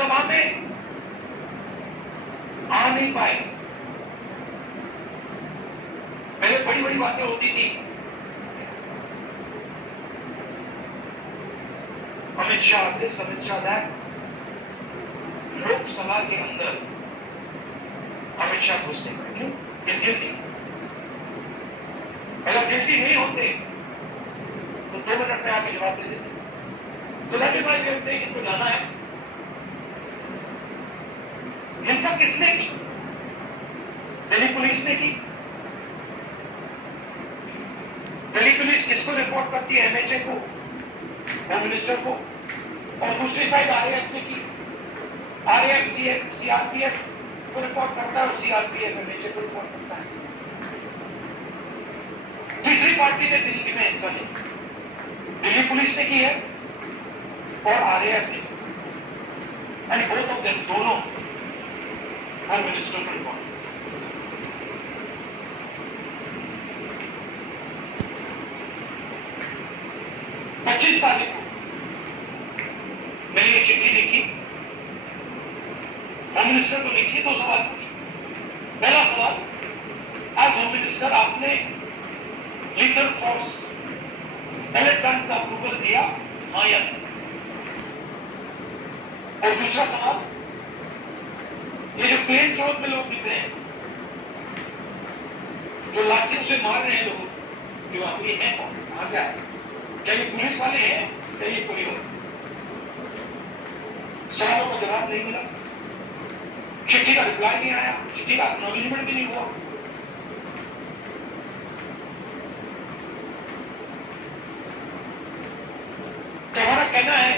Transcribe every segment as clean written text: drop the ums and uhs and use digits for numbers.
लोकसभा में आ नहीं पाए। पहले बड़ी बड़ी बातें होती थी, अमित शाह दिस, अमित शाह दैट। लोकसभा के अंदर अमित शाह घुस नहीं पाए। क्यों? Is guilty. अगर गिल्टी नहीं होते तो 2 मिनट में आके जवाब दे देते। तो that is why we are saying इनको जाना है। हिंसा किसने की? दिल्ली पुलिस ने की। दिल्ली पुलिस किसको रिपोर्ट करती है? एमएचए को, होम मिनिस्टर को। और दूसरी साइड आरएएफ ने की। आरएएफ सीआरपीएफ को रिपोर्ट करता है और सीआरपीएफ एमएचए को रिपोर्ट करता है। तीसरी पार्टी ने दिल्ली में हिंसा नहीं की। दिल्ली पुलिस ने की है और आरएएफ ने की। एंड बोथ ऑफ देम, दोनों होम मिनिस्टर को रिपोर्ट। पच्चीस तारीख को मैंने ये चिट्ठी लिखी, होम मिनिस्टर को लिखी। 2 सवाल पूछे। पहला सवाल, एज होम मिनिस्टर आपने लीथल फोर्स पैलेट गन्स का अप्रूवल दिया, हाँ या नहीं? और दूसरा सवाल, ये जो प्लेन क्लोथ में लोग दिख रहे हैं, जो लाठियों से मार रहे हैं लोगों को, ये है कौन? कहां से आए? क्या ये पुलिस वाले हैं या ये कोई और? सवालों का जवाब नहीं मिला। चिट्ठी का रिप्लाई नहीं आया, चिट्ठी का एक्नॉलेजमेंट भी नहीं हुआ। तो हमारा कहना है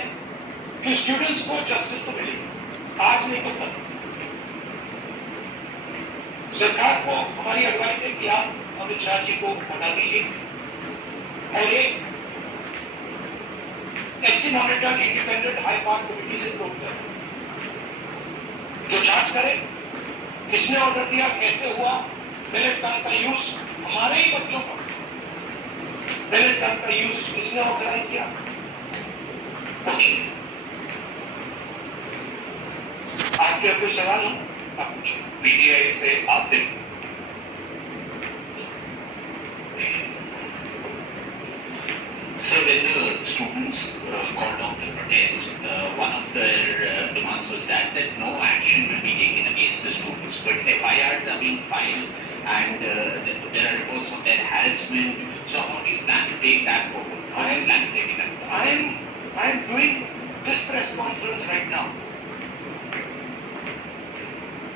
कि स्टूडेंट्स को जस्टिस तो मिलेगी, आज नहीं तो कल। सरकार को हमारी एडवाइस है कि आप अमित शाह जी को हटा दीजिए और एक SC monitor independent high power committee से रिपोर्ट करें, जो जांच करे किसने ऑर्डर दिया, कैसे हुआ, पैलेट गन का यूज, हमारे ही बच्चों का पैलेट गन का यूज किसने ऑथराइज किया। ओके, आपके कोई सवाल हो आप पूछिए। पीटीआई से Asif. So when the students called off the protest, one of their demands was that no action will be taken against the students, but FIRs are being filed and there are reports of their harassment. So how do you plan to take that forward? How do you plan to take it up? I am doing this press conference right now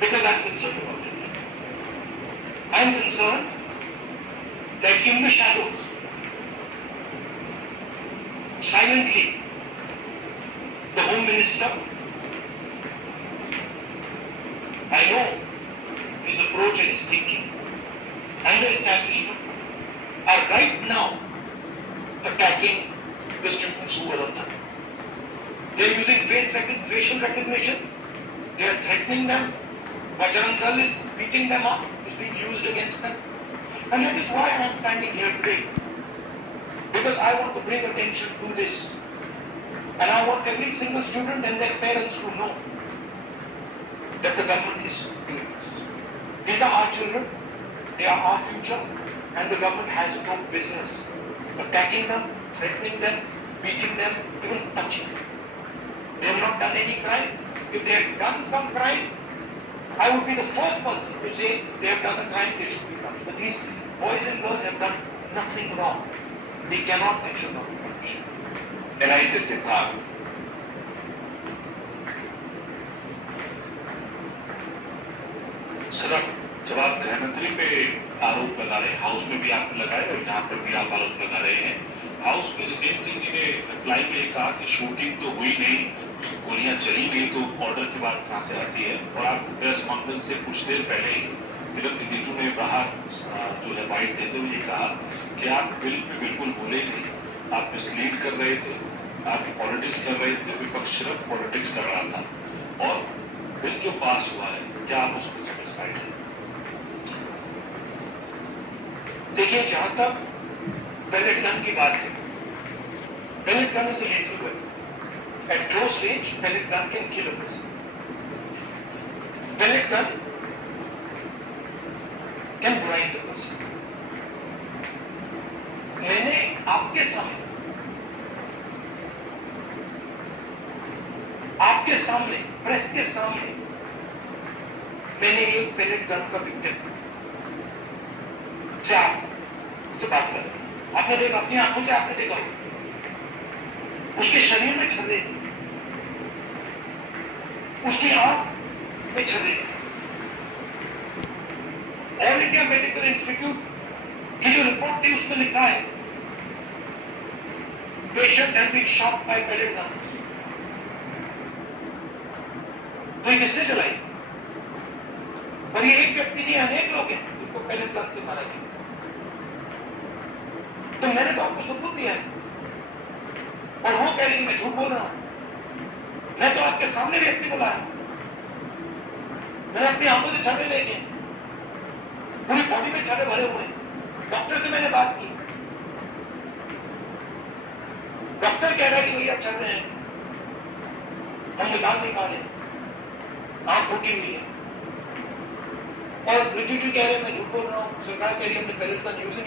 because I am concerned about it. I am concerned that in the shadows, silently, the Home Minister, I know his approach and his thinking, and the establishment are right now attacking the students who are on that. They are using facial recognition, they are threatening them. Bajrang Dal is beating them up, is being used against them. And that is why I am standing here today. Because I want to bring attention to this. And I want every single student and their parents to know that the government is doing this. These are our children, they are our future, and the government has no business attacking them, threatening them, beating them, even touching them. They have not done any crime. If they had done some crime, I would be the first person to say they have done a crime, they should be punished. But these boys and girls have done nothing wrong. They cannot and should not be punished. NI से Siddharth. Sir, जब आप गृह मंत्री पे आरोप लगा रहे हैं, हाउस में भी आप लगाए और यहाँ पर भी आप आरोप लगा रहे हैं। हाउस में जितेंद्र सिंह जी ने रिप्लाई में कहा कि शूटिंग तो हुई नहीं, गोलियां चली नहीं, तो ऑर्डर की बात कहां से आती है? और आप प्रेस कॉन्फ्रेंस से कुछ देर पहले ही किरण रिजिजू ने बाहर जो है बाइट देते हुए कहा कि आप बिल पे बिल्कुल बोले नहीं, आप मिसलीड कर रहे थे, आप पॉलिटिक्स कर रहे थे, विपक्ष सिर्फ पॉलिटिक्स कर रहा था। और बिल जो पास हुआ है, क्या आप उसमें सेटिस्फाइड हैं? देखिए, जहां तक पैलेट गन की बात है, pellet gun is a lethal weapon. At close range, pellet gun can kill a person. pellet gun can blind the person. मैंने आपके सामने प्रेस के सामने मैंने एक पेलेट गन का विक्टिम से बात कर रही। आपने देखा, अपनी आंखों से आपने देखा उसके शरीर में छर्रे, उसकी आंख में छर्रे। ऑल इंडिया मेडिकल इंस्टीट्यूट की जो रिपोर्ट थी उसमें लिखा है patient has been shot by pellet guns. तो ये किसने चलाई? और ये एक व्यक्ति नहीं, अनेक लोग हैं जिनको पेलेट गन से मारा गया। तो मैंने तो आपको सबूत दिया है और वो कह रही मैं झूठ बोल रहा हूं। मैं तो आपके सामने व्यक्ति को लाया, मैंने अपनी आंखों से छर्रे देखे, पूरी बॉडी में छर्रे भरे हुए हैं। डॉक्टर से मैंने बात की, डॉक्टर कह रहा है कि भैया छर्रे हैं, हम निकाल नहीं पा रहे, आंख फूटी हुई है। और रिजू जी कह रहे हैं मैं झूठ बोल रहा हूं, सरकार कह रही है हमने पेलेट गन यूज नहीं